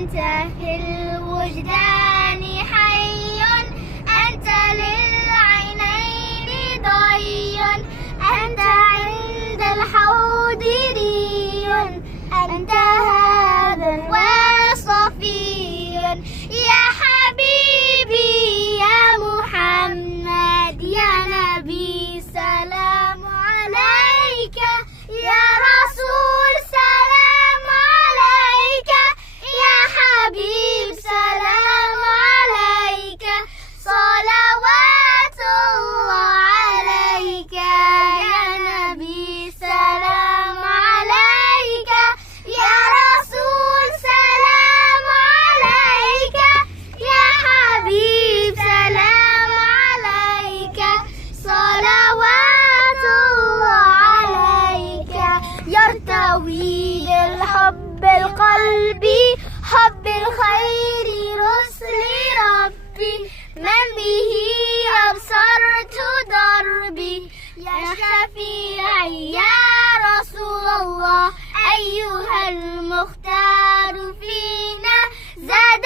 أنت في الوجدان حي، أنت للعينين ضي، أنت عند الحوض ري، أنت هذا وصفي. يا حبيبي يا محمد يا نبي سلام عليك، يا رسول سلام عليك، يا حبيب سلام عليك، صلوات الله عليك، يا نبي سلام عليك، يا رسول سلام عليك، يا حبيب سلام عليك، صلوات الله عليك. يرتوي للحب القلب، حب الخير رسل ربي، من به أبصرت دربي. يا شفيعي يا رسول الله، أيها المختار فينا زاد